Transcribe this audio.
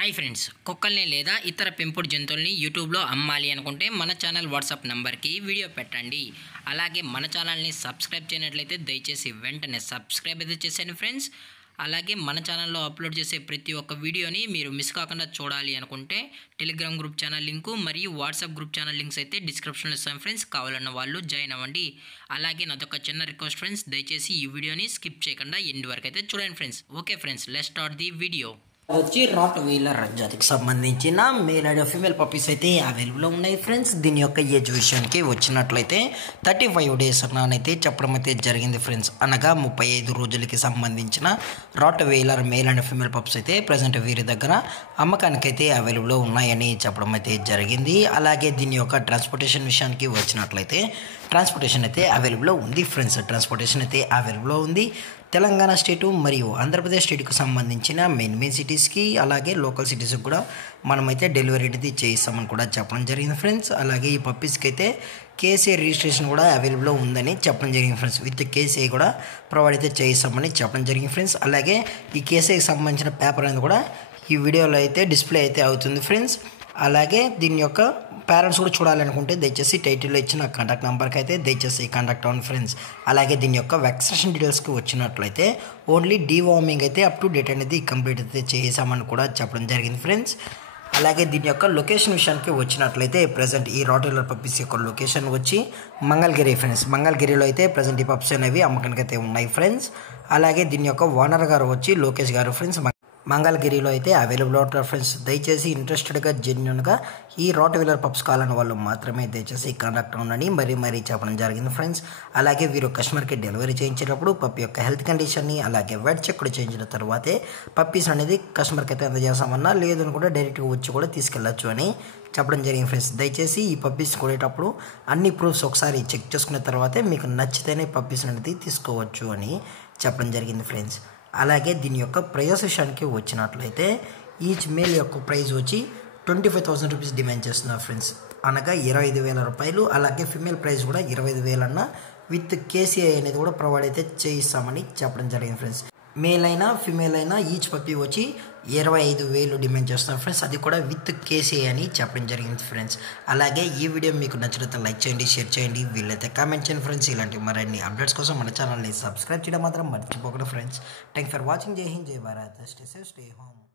Hi friends, కుక్కల్ని లేదా ఇతర పెంపుడు జంతువుల్ని యూట్యూబ్లో అమ్మాలి అనుకుంటే మన ఛానల్ వాట్సాప్ నెంబర్కి వీడియో పెట్టండి. అలాగే మన ఛానల్ని సబ్స్క్రైబ్ చేయనట్లయితే దయచేసి వెంటనే సబ్స్క్రైబ్ అయితే చేసేయండి ఫ్రెండ్స్. అలాగే మన ఛానల్లో అప్లోడ్ చేసే ప్రతి ఒక్క వీడియోని మీరు మిస్ కాకుండా చూడాలి అనుకుంటే టెలిగ్రామ్ గ్రూప్ ఛానల్ లింకు మరియు వాట్సాప్ గ్రూప్ ఛానల్ లింక్స్ అయితే డిస్క్రిప్షన్లో ఇస్తాను ఫ్రెండ్స్. కావాలన్న వాళ్ళు జాయిన్ అవ్వండి. అలాగే నాదొక చిన్న రిక్వెస్ట్ ఫ్రెండ్స్, దయచేసి ఈ వీడియోని స్కిప్ చేయకుండా ఎండ్ వరకు అయితే చూడండి friends. Okay friends, let's start the video. వచ్చి రాట్ వీలర్ జాతికి సంబంధించిన మేల్ అండ్ ఫీమేల్ పప్పీస్ అయితే అవైలబుల్లో ఉన్నాయి ఫ్రెండ్స్. దీని యొక్క ఏజ్ విషయానికి వచ్చినట్లయితే 35 డేస్ అన్నైతే చెప్పడం అయితే జరిగింది ఫ్రెండ్స్. అనగా 35 రోజులకి సంబంధించిన Rottweiler male and female pups అయితే ప్రజెంట్ వీరి దగ్గర అమ్మకానికి అయితే అవైలబుల్లో ఉన్నాయని చెప్పడం అయితే జరిగింది. అలాగే దీని యొక్క ట్రాన్స్పోర్టేషన్ విషయానికి వచ్చినట్లయితే ట్రాన్స్పోర్టేషన్ అయితే అవైలబుల్లో ఉంది ఫ్రెండ్స్. ట్రాన్స్పోర్టేషన్ అయితే అవైలబుల్లో ఉంది. తెలంగాణ స్టేటు మరియు ఆంధ్రప్రదేశ్ స్టేట్కి సంబంధించిన మెయిన్ సిటీస్కి అలాగే లోకల్ సిటీస్కి కూడా మనమైతే డెలివరీ అయితే చేయిస్తామని కూడా చెప్పడం జరిగింది ఫ్రెండ్స్. అలాగే ఈ పప్పీస్కి అయితే కేసీఐ రిజిస్ట్రేషన్ కూడా అవైలబుల్లో ఉందని చెప్పడం జరిగింది ఫ్రెండ్స్. విత్ కేసీఐ కూడా ప్రొవైడ్ అయితే చేయిస్తామని చెప్పడం జరిగింది ఫ్రెండ్స్. అలాగే ఈ కేసీఐకి సంబంధించిన పేపర్ అనేది కూడా ఈ వీడియోలో అయితే డిస్ప్లే అయితే అవుతుంది ఫ్రెండ్స్. అలాగే దీని యొక్క పేరెంట్స్ కూడా చూడాలనుకుంటే దయచేసి టైటిల్లో ఇచ్చిన కాంటాక్ట్ నెంబర్కి అయితే దయచేసి కాంటాక్ట్ అవ్వండి ఫ్రెండ్స్. అలాగే దీని యొక్క వ్యాక్సినేషన్ డీటెయిల్స్కి వచ్చినట్లయితే ఓన్లీ డీవార్మింగ్ అయితే అప్ టు డేట్ అనేది కంప్లీట్ అయితే చేసామని కూడా చెప్పడం జరిగింది ఫ్రెండ్స్. అలాగే దీని యొక్క లొకేషన్ విషయానికి వచ్చినట్లయితే ప్రజెంట్ ఈ రాట్వీలర్ పప్పీస్ యొక్క లొకేషన్ వచ్చి మంగళగిరి ఫ్రెండ్స్. మంగళగిరిలో అయితే ప్రజెంట్ ఈ పప్స్ అనేవి అమ్మకానికి అయితే ఉన్నాయి ఫ్రెండ్స్. అలాగే దీని యొక్క ఓనర్ గారు వచ్చి లోకేష్ గారు ఫ్రెండ్స్. మంగళగిరిలో అయితే అవైలబుల్ అవుతారు ఫ్రెండ్స్. దయచేసి ఇంట్రెస్టెడ్గా జెన్యున్గా ఈ రాట్ వీలర్ పప్స్ కావాలని వాళ్ళు మాత్రమే దయచేసి కాంటాక్ట్ ఉండండి మరీ చెప్పడం జరిగింది ఫ్రెండ్స్. అలాగే వీరు కస్టమర్కి డెలివరీ చేయించేటప్పుడు పప్పి యొక్క హెల్త్ కండిషన్ని అలాగే వెట్ చెక్ కూడా చేయించిన తర్వాతే పప్పీస్ అనేది కస్టమర్కి అయితే అందజేస్తామన్నా, లేదని కూడా డైరెక్ట్గా వచ్చి కూడా తీసుకెళ్ళచ్చు అని చెప్పడం జరిగింది ఫ్రెండ్స్. దయచేసి ఈ పప్పీస్ కొనేటప్పుడు అన్ని ప్రూఫ్స్ ఒకసారి చెక్ చేసుకున్న తర్వాతే మీకు నచ్చితేనే పప్పీస్ అనేది తీసుకోవచ్చు అని చెప్పడం జరిగింది ఫ్రెండ్స్. అలాగే దీని యొక్క ప్రైస్ విషయానికి వచ్చినట్లయితే ఈచ్ మేల్ యొక్క ప్రైస్ వచ్చి 25,000 రూపీస్ డిమాండ్ చేస్తున్నారు ఫ్రెండ్స్. అనగా 25,000 రూపాయలు. అలాగే ఫిమేల్ ప్రైస్ కూడా 25,000 అన్న విత్ కేసీఐ అనేది కూడా ప్రొవైడ్ అయితే చేయిస్తామని చెప్పడం జరిగింది ఫ్రెండ్స్. మేల్ అయినా ఫిమేల్ అయినా ఈచ్ పప్పీ వచ్చి 25,000 డిమాండ్ చేస్తున్నారు ఫ్రెండ్స్. అది కూడా విత్ కేసీఐ అని చెప్పడం జరిగింది ఫ్రెండ్స్. అలాగే ఈ వీడియో మీకు నచ్చినట్లయితే లైక్ చేయండి, షేర్ చేయండి, వీళ్ళైతే కామెంట్ చేయండి ఫ్రెండ్స్. ఇలాంటి మరిన్ని అప్డేట్స్ కోసం మన ఛానల్ని సబ్స్క్రైబ్ చేయడం మాత్రం మర్చిపోకండి ఫ్రెండ్స్. Thanks for watching. జై హింద్, జై Bharat. Stay safe, stay home.